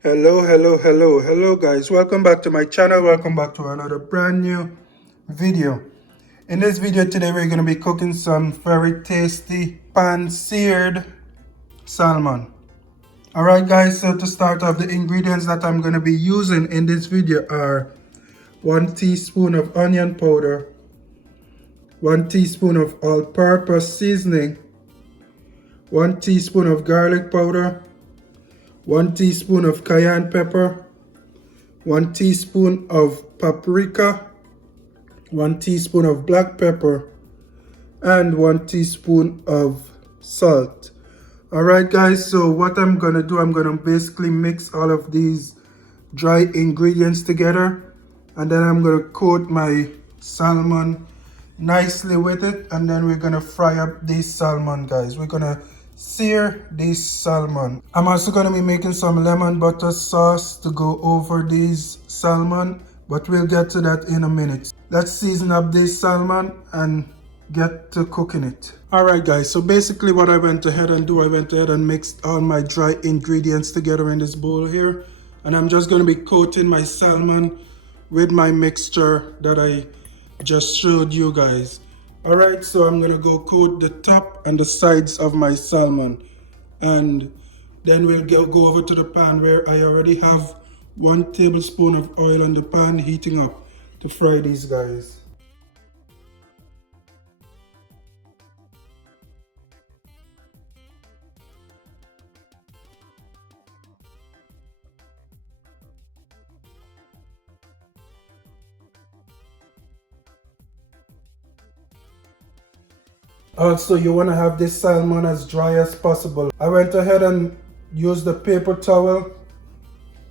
Hello guys, welcome back to my channel. Welcome back to another brand new video. In this video today we're going to be cooking some very tasty pan seared salmon. Alright guys, so to start off, the ingredients that I'm going to be using in this video are 1 teaspoon of onion powder, 1 teaspoon of all purpose seasoning, 1 teaspoon of garlic powder, 1 teaspoon of cayenne pepper, 1 teaspoon of paprika, 1 teaspoon of black pepper, and 1 teaspoon of salt. Alright guys, so what I'm gonna do, I'm gonna basically mix all of these dry ingredients together, and then I'm gonna coat my salmon nicely with it, and then we're gonna fry up these salmon, guys. We're gonna sear this salmon. I'm also going to be making some lemon butter sauce to go over these salmon, but we'll get to that in a minute. Let's season up this salmon and get to cooking it. Alright guys, so basically what I went ahead and mixed all my dry ingredients together in this bowl here, and I'm just going to be coating my salmon with my mixture that I just showed you guys. Alright, so I'm going to go coat the top and the sides of my salmon, and then we'll go over to the pan where I already have 1 tablespoon of oil on the pan heating up to fry these guys. Also, you want to have this salmon as dry as possible. I went ahead and used the paper towel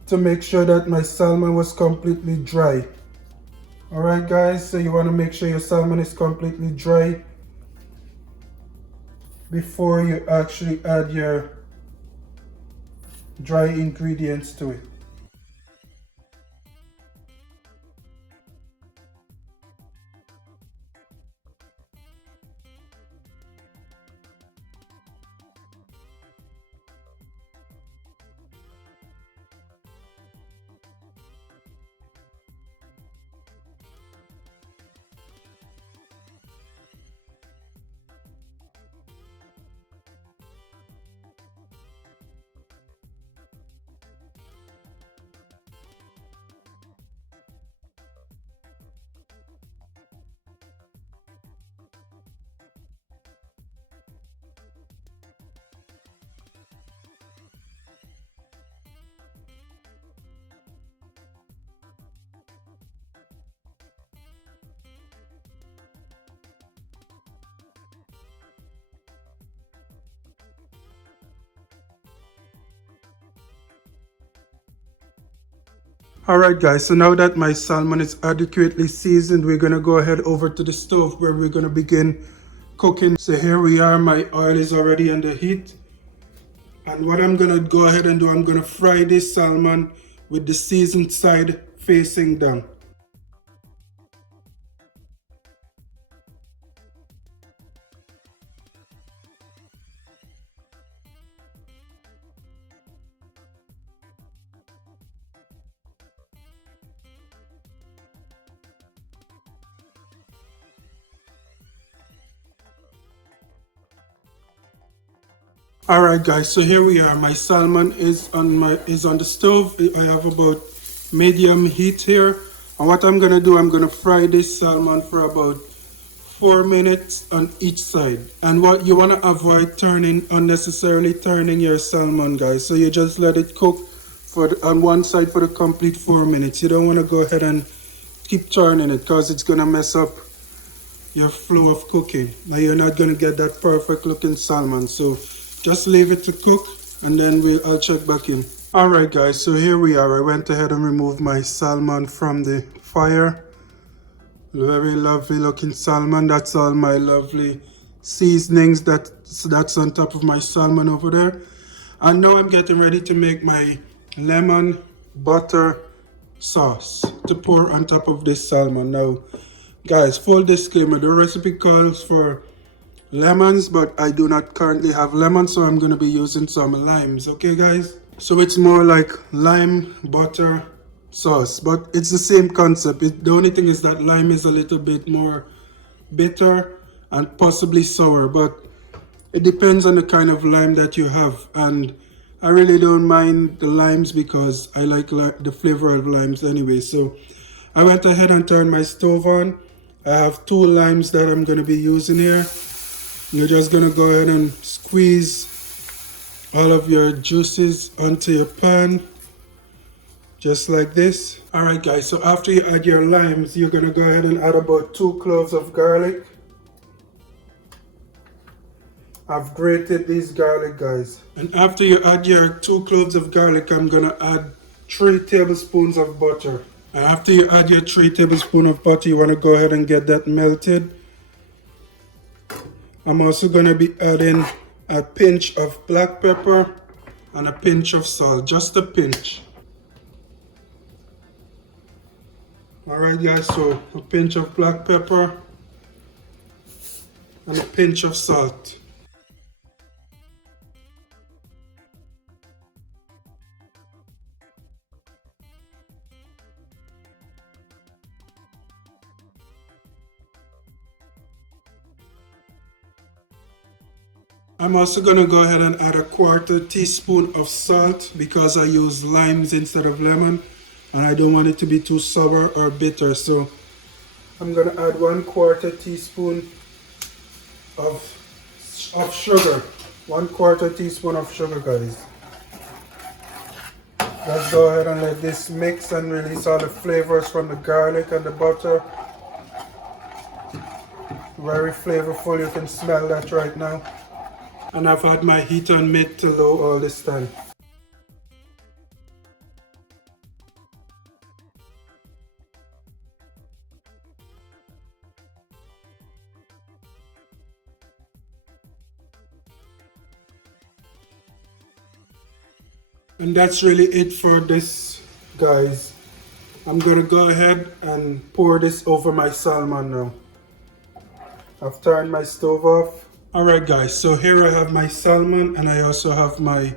to make sure that my salmon was completely dry. Alright guys, so you want to make sure your salmon is completely dry before you actually add your dry ingredients to it. Alright guys, so now that my salmon is adequately seasoned, we're going to go ahead over to the stove where we're going to begin cooking. So here we are, my oil is already under heat. And what I'm going to go ahead and do, I'm going to fry this salmon with the seasoned side facing down. Alright guys, so here we are. My salmon is on the stove. I have about medium heat here. And what I'm gonna do, I'm gonna fry this salmon for about 4 minutes on each side. And what you wanna avoid unnecessarily turning your salmon, guys. So you just let it cook on one side for the complete 4 minutes. You don't wanna go ahead and keep turning it because it's gonna mess up your flow of cooking. Now you're not gonna get that perfect looking salmon. So just leave it to cook and then I'll check back in. Alright guys, so here we are. I went ahead and removed my salmon from the fire. Very lovely looking salmon. That's all my lovely seasonings that's on top of my salmon over there. And now I'm getting ready to make my lemon butter sauce to pour on top of this salmon. Now guys, full disclaimer, the recipe calls for lemons, but I do not currently have lemons, so I'm going to be using some limes. Okay guys, So it's more like lime butter sauce, but it's the same concept. The only thing is that lime is a little bit more bitter and possibly sour, but it depends on the kind of lime that you have. And I really don't mind the limes because I like the flavor of limes anyway. So I went ahead and turned my stove on. I have 2 limes that I'm going to be using here. You're just going to go ahead and squeeze all of your juices onto your pan, just like this. Alright guys, so after you add your limes, you're going to go ahead and add about 2 cloves of garlic. I've grated these garlic, guys. And after you add your 2 cloves of garlic, I'm going to add 3 tablespoons of butter. And after you add your 3 tablespoons of butter, you want to go ahead and get that melted. I'm also going to be adding a pinch of black pepper and a pinch of salt, just a pinch. Alright guys, so a pinch of black pepper and a pinch of salt. I'm also going to go ahead and add a 1/4 teaspoon of salt because I use limes instead of lemon and I don't want it to be too sour or bitter. So I'm going to add 1/4 teaspoon of sugar. 1/4 teaspoon of sugar, guys. Let's go ahead and let this mix and release all the flavors from the garlic and the butter. Very flavorful, you can smell that right now. And I've had my heat on mid to low all this time. And that's really it for this, guys. I'm gonna go ahead and pour this over my salmon now. I've turned my stove off. Alright guys, so here I have my salmon and I also have my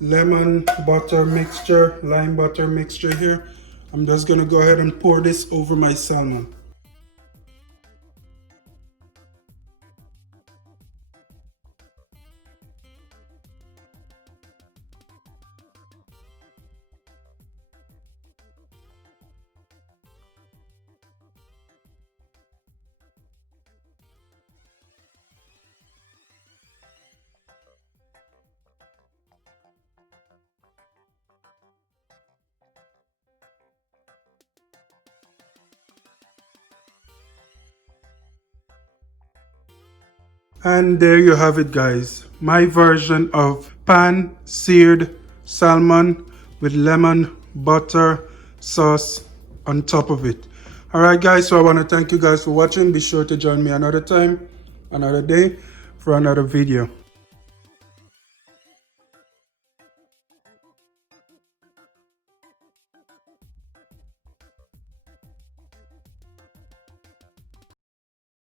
lemon butter mixture, lime butter mixture here. I'm just gonna go ahead and pour this over my salmon. And there you have it, guys. My version of pan seared salmon with lemon butter sauce on top of it. Alright guys, so I want to thank you guys for watching. Be sure to join me another time, another day for another video.